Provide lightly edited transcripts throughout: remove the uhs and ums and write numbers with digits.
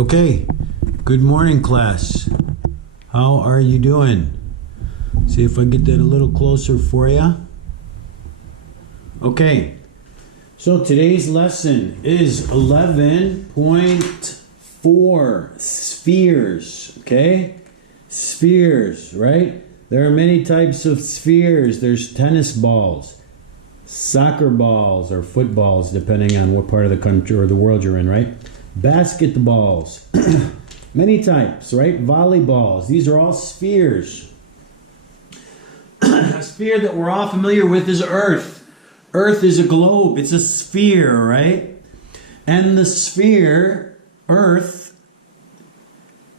Okay, good morning class. How are you doing? See if I get that a little closer for you. Okay, so today's lesson is 11.4, spheres, okay? Spheres, right? There are many types of spheres. There's tennis balls, soccer balls, or footballs, depending on what part of the country or the world you're in, right? Basketballs, many types, right? Volleyballs, these are all spheres. A sphere that we're all familiar with is Earth. Earth is a globe, it's a sphere, right? And the sphere, Earth,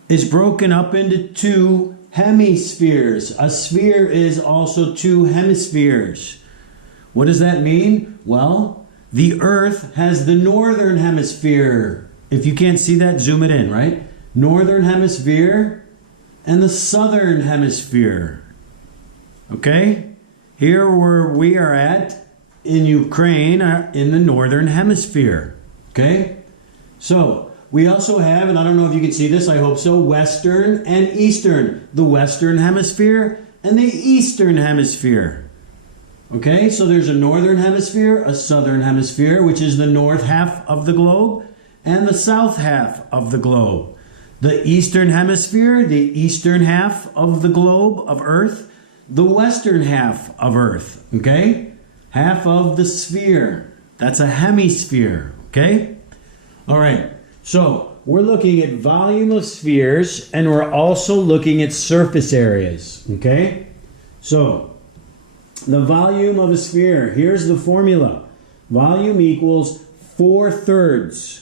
is broken up into two hemispheres. A sphere is also two hemispheres. What does that mean? Well, the Earth has the northern hemisphere. If you can't see that, zoom it in, right? Northern hemisphere and the southern hemisphere. Okay? Here where we are at in Ukraine are in the northern hemisphere. Okay? So, we also have, and I don't know if you can see this, I hope so, Western and Eastern. The Western hemisphere and the Eastern hemisphere. Okay, so there's a northern hemisphere, a southern hemisphere, which is the north half of the globe, and the south half of the globe. The eastern hemisphere, the eastern half of the globe of Earth, the western half of Earth, okay? Half of the sphere. That's a hemisphere, okay? All right, so we're looking at volume of spheres, and we're also looking at surface areas, okay? So, the volume of a sphere, here's the formula. Volume equals 4/3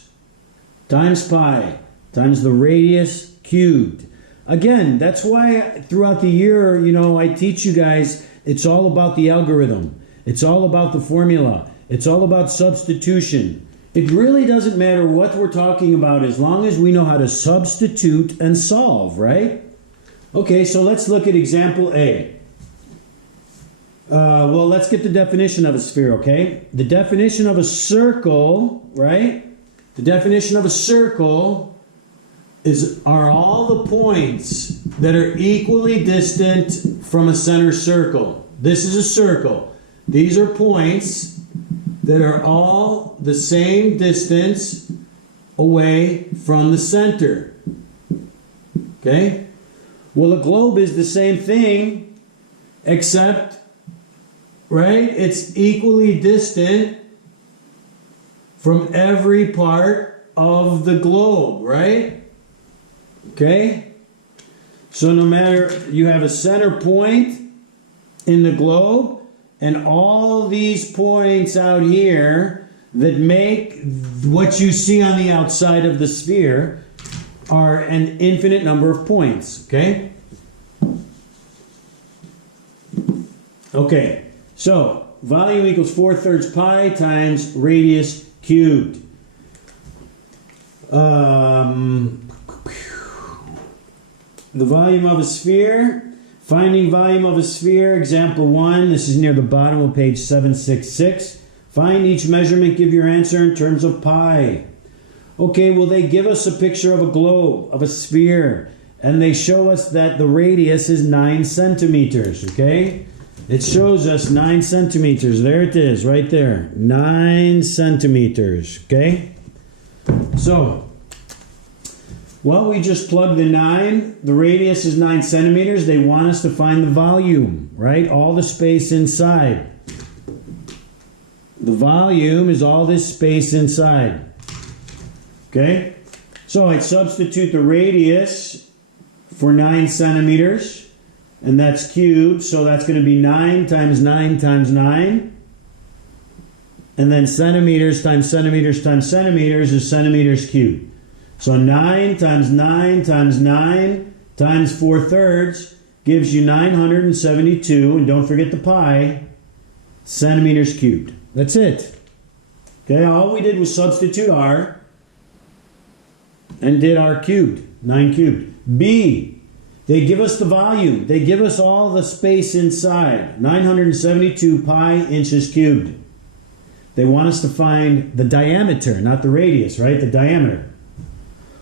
times pi times the radius cubed. Again, that's why throughout the year, I teach you guys, it's all about the algorithm. It's all about the formula. It's all about substitution. It really doesn't matter what we're talking about as long as we know how to substitute and solve, right? Okay, so let's look at example A. Well, let's get the definition of a sphere, okay? The definition of a circle, right? The definition of a circle are all the points that are equally distant from a center circle. This is a circle. These are points that are all the same distance away from the center. Okay? Well, a globe is the same thing, except, right, it's equally distant from every part of the globe, right? Okay? So no matter, you have a center point in the globe, and all these points out here that make what you see on the outside of the sphere are an infinite number of points, okay? Okay, so volume equals 4/3 pi times radius cubed. The volume of a sphere. Finding volume of a sphere, example 1. This is near the bottom of page 766. Find each measurement, give your answer in terms of pi. Okay, well they give us a picture of a globe, of a sphere, and they show us that the radius is 9 centimeters, okay? It shows us 9 centimeters. There it is, right there. 9 centimeters, okay? So, well, we just plugged the 9. The radius is 9 centimeters. They want us to find the volume, right? All the space inside. The volume is all this space inside. Okay? So I'd substitute the radius for 9 centimeters. And that's cubed. So that's going to be 9 times 9 times 9. And then centimeters times centimeters times centimeters is centimeters cubed. So 9 times 9 times 9 times 4/3 gives you 972, and don't forget the pi, centimeters cubed. That's it. Okay, all we did was substitute r and did r cubed, 9 cubed. B, they give us the volume. They give us all the space inside, 972 pi inches cubed. They want us to find the diameter, not the radius, right? The diameter.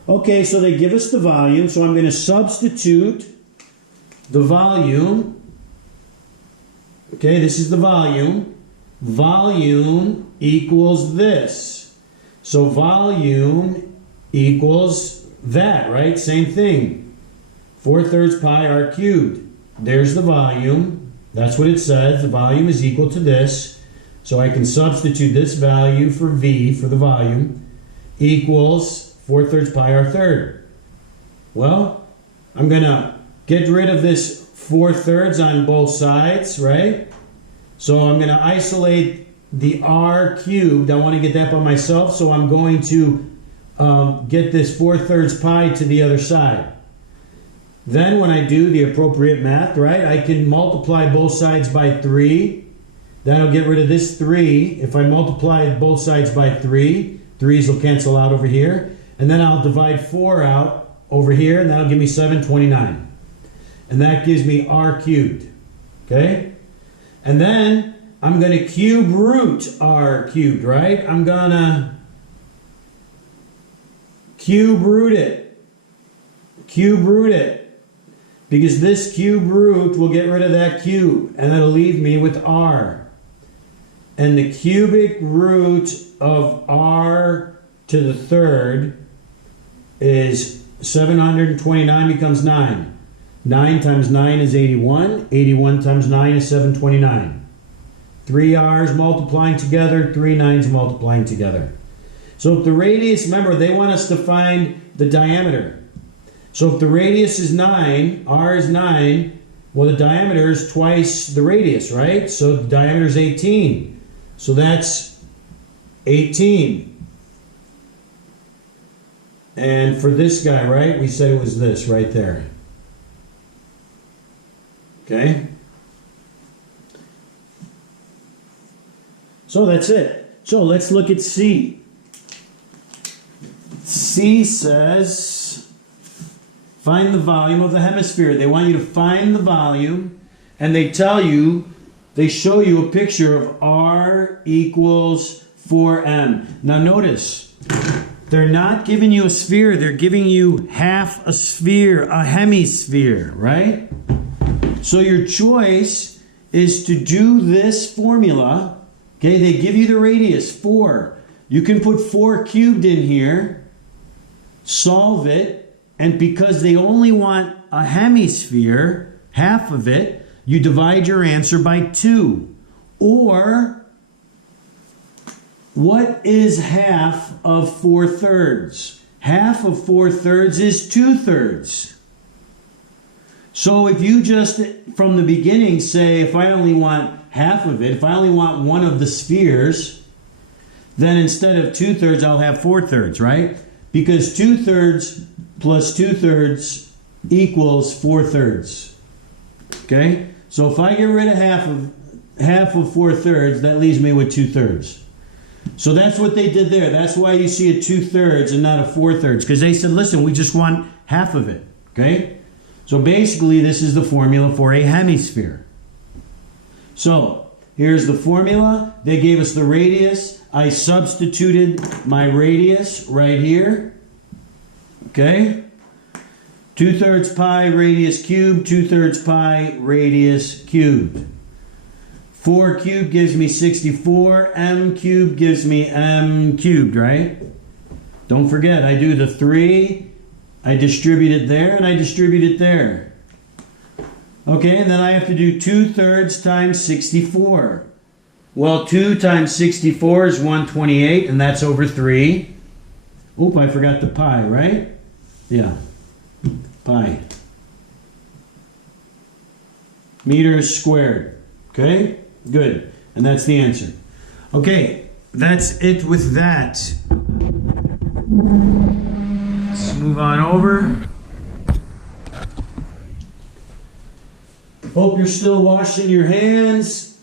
Okay, so they give us the volume, so I'm going to substitute the volume. Okay, this is the volume. Volume equals this. So volume equals that, right? Same thing. 4/3 pi r cubed. There's the volume. That's what it says. The volume is equal to this. So I can substitute this value for V, for the volume, equals 4/3 pi r third. Well, I'm going to get rid of this 4/3 on both sides, right? So I'm going to isolate the r cubed. I want to get that by myself, so I'm going to get this 4/3 pi to the other side. Then when I do the appropriate math, right, I can multiply both sides by 3. That'll get rid of this 3. If I multiply both sides by 3, 3's will cancel out over here. And then I'll divide 4 out over here, and that'll give me 729. And that gives me r cubed. Okay? And then I'm going to cube root r cubed, right? I'm going to cube root it. Cube root it. Because this cube root will get rid of that cube, and that'll leave me with r. And the cubic root of r to the third is 729 becomes 9. 9 times 9 is 81. 81 times 9 is 729. 3 r's multiplying together, 3 9's multiplying together. So if the radius, remember, they want us to find the diameter. So if the radius is 9, r is 9, well, the diameter is twice the radius, right? So the diameter is 18. So that's 18. And for this guy, right, we said it was this right there. Okay? So that's it. So let's look at C. C says, find the volume of the hemisphere. They want you to find the volume, and they tell you, they show you a picture of r equals 4m. Now notice, they're not giving you a sphere, they're giving you half a sphere, a hemisphere, right? So your choice is to do this formula. Okay, they give you the radius, 4. You can put 4 cubed in here, solve it, and because they only want a hemisphere, half of it, you divide your answer by 2. Or, what is half of 4/3? Half of 4/3 is 2/3. So if you just, from the beginning, say, if I only want half of it, if I only want one of the spheres, then instead of 2/3, I'll have 4/3, right? Because 2/3 plus 2/3 equals 4/3. Okay? So if I get rid of half of 4/3, that leaves me with 2/3. So that's what they did there. That's why you see a 2/3 and not a 4/3. Because they said, listen, we just want half of it. Okay? So basically, this is the formula for a hemisphere. So here's the formula. They gave us the radius. I substituted my radius right here. Okay? 2/3 pi radius cubed, 2/3 pi radius cubed. 4 cubed gives me 64. M cubed gives me m cubed, right? Don't forget, I do the 3. I distribute it there, and I distribute it there. Okay, and then I have to do 2/3 times 64. Well, 2 times 64 is 128, and that's over 3. Oop, I forgot the pi, right? Yeah, pi. Meters squared. Okay, good. And that's the answer. Okay, that's it with that. Let's move on over. Hope you're still washing your hands.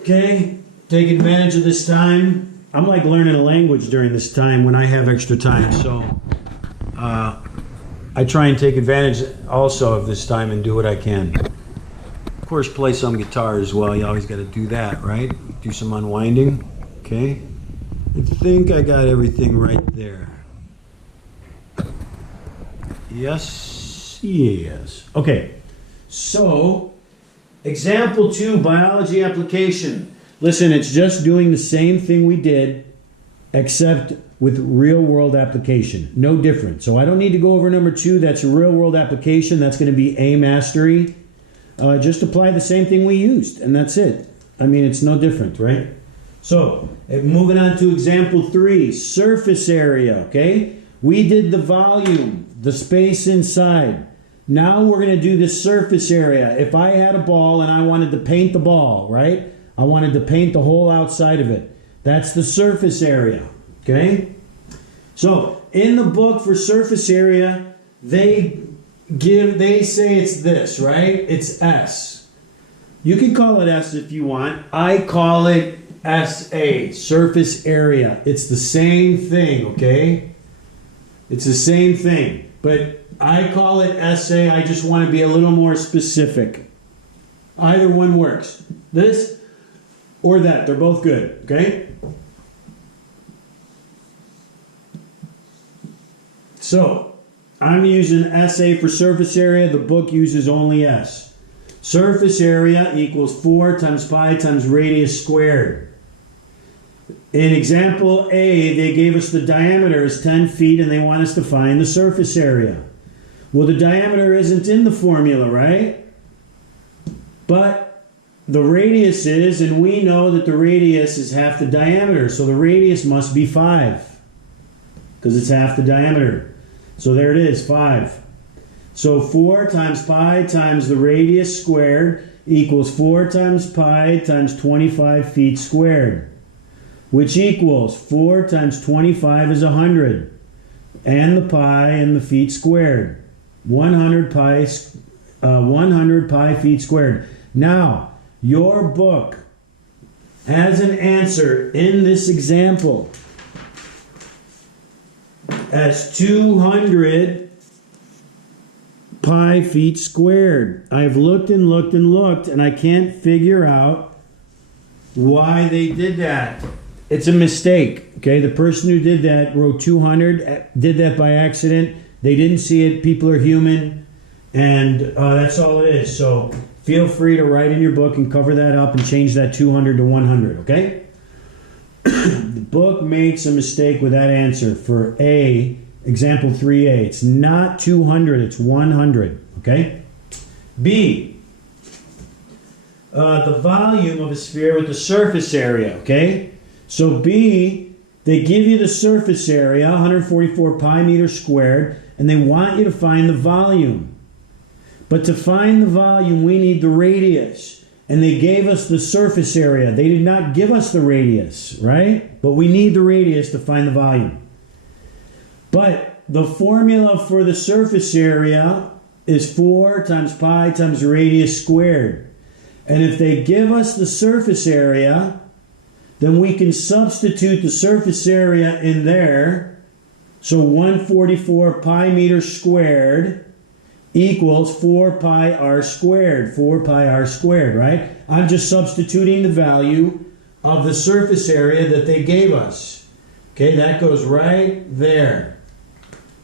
Okay, take advantage of this time. I'm like learning a language during this time when I have extra time, so I try and take advantage also of this time and do what I can. Of course, play some guitar as well. You always got to do that, right? Do some unwinding. Okay, I think I got everything right there. Yes, yes. Okay, so example 2, biology application. Listen, it's just doing the same thing we did, except with real world application. No different. So I don't need to go over number 2. That's a real world application. That's going to be A mastery. Just apply the same thing we used, and that's it. I mean, it's no different, right? So, moving on to example 3, surface area, okay? We did the volume, the space inside. Now we're going to do the surface area. If I had a ball and I wanted to paint the ball, right? I wanted to paint the whole outside of it. That's the surface area, okay? So, in the book for surface area, they say it's this, right? It's S. You can call it S if you want. I call it SA, surface area. It's the same thing, okay? It's the same thing. But I call it SA. I just want to be a little more specific. Either one works. This or that. They're both good, okay? So, I'm using SA for surface area. The book uses only S. Surface area equals 4 times pi times radius squared. In example A, they gave us the diameter as 10 feet and they want us to find the surface area. Well, the diameter isn't in the formula, right? But the radius is, and we know that the radius is half the diameter. So the radius must be 5 because it's half the diameter. So there it is, 5. So 4 times pi times the radius squared equals 4 times pi times 25 feet squared, which equals 4 times 25 is 100, and the pi and the feet squared. 100 pi feet squared. Now, your book has an answer in this example as 200 pi feet squared. I've looked and looked and looked, and I can't figure out why they did that. It's a mistake, okay? The person who did that wrote 200, did that by accident. They didn't see it. People are human, and that's all it is. So feel free to write in your book and cover that up and change that 200 to 100, okay? The book makes a mistake with that answer for A, example 3A. It's not 200, it's 100, okay? B, the volume of a sphere with the surface area, okay? So B, they give you the surface area, 144 pi meters squared, and they want you to find the volume. But to find the volume, we need the radius. And they gave us the surface area. They did not give us the radius, right? But we need the radius to find the volume. But the formula for the surface area is 4 times pi times radius squared. And if they give us the surface area, then we can substitute the surface area in there. So 144 pi meters squared equals 4 pi r squared. 4 pi r squared, right? I'm just substituting the value of the surface area that they gave us. Okay, that goes right there.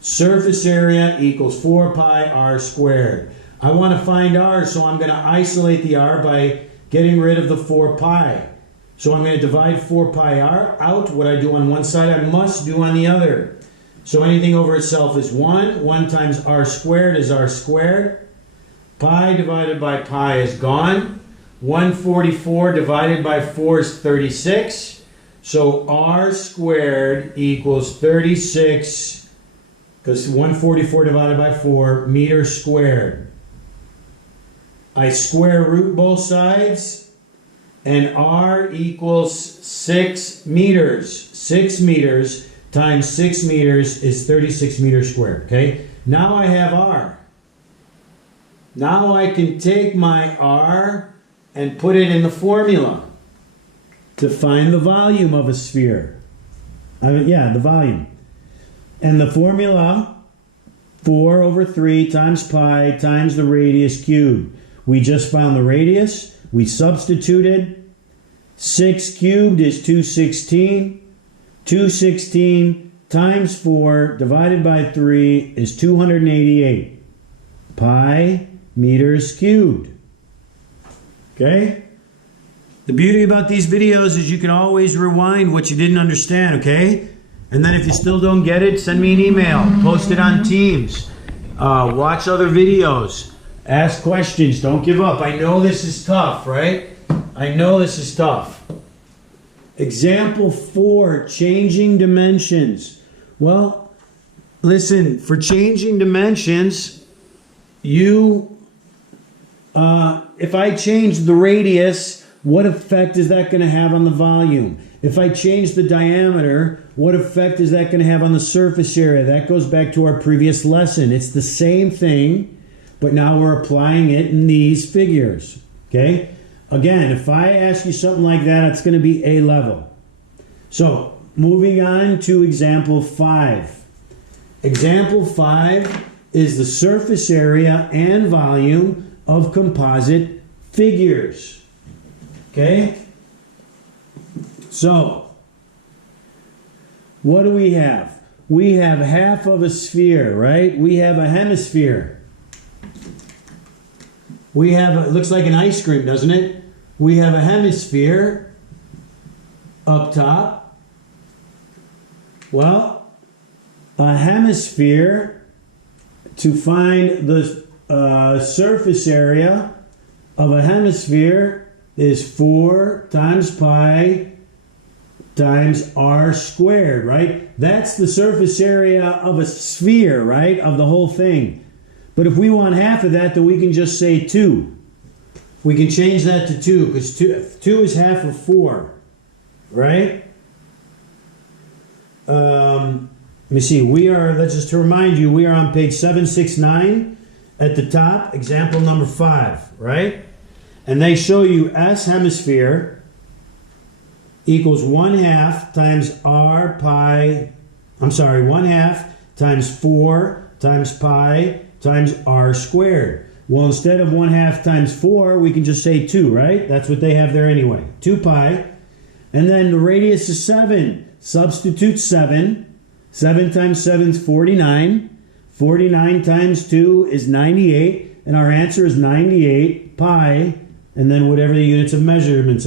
Surface area equals 4 pi r squared. I want to find r, so I'm going to isolate the r by getting rid of the 4 pi. So I'm going to divide 4 pi r out. What I do on one side, I must do on the other. So anything over itself is 1. 1 times r squared is r squared. Pi divided by pi is gone. 144 divided by 4 is 36. So r squared equals 36, because 144 divided by 4, meters squared. I square root both sides, and r equals 6 meters. 6 meters times 6 meters is 36 meters squared, okay? Now I have r. Now I can take my r and put it in the formula to find the volume of a sphere. The volume. And the formula, 4 over 3 times pi times the radius cubed. We just found the radius. We substituted. 6 cubed is 216. 216 times 4 divided by 3 is 288 pi meters cubed. Okay? The beauty about these videos is you can always rewind what you didn't understand, okay? And then if you still don't get it, send me an email, post it on Teams, watch other videos, ask questions, don't give up. I know this is tough, right? I know this is tough. Example 4, changing dimensions. Well, listen, for changing dimensions, if I change the radius, what effect is that going to have on the volume? If I change the diameter, what effect is that going to have on the surface area? That goes back to our previous lesson. It's the same thing, but now we're applying it in these figures. Okay? Again, if I ask you something like that, it's going to be A level. So, moving on to example 5. Example 5 is the surface area and volume of composite figures. Okay? So, what do we have? We have half of a sphere, right? We have a hemisphere. We have, it looks like an ice cream, doesn't it? We have a hemisphere up top. Well, a hemisphere, to find the surface area of a hemisphere is 4 times pi times r squared, right? That's the surface area of a sphere, right? Of the whole thing. But if we want half of that, then we can just say 2. We can change that to 2, because 2 is half of 4, right? Let me see. Let's just to remind you, we are on page 769 at the top, example number 5, right? And they show you S hemisphere equals 1/2 times r pi, 1/2 times 4 times pi times r squared. Well, instead of 1/2 times 4, we can just say 2, right? That's what they have there anyway. 2 pi. And then the radius is 7. Substitute 7. 7 times 7 is 49. 49 times 2 is 98. And our answer is 98 pi. And then whatever the units of measurements are.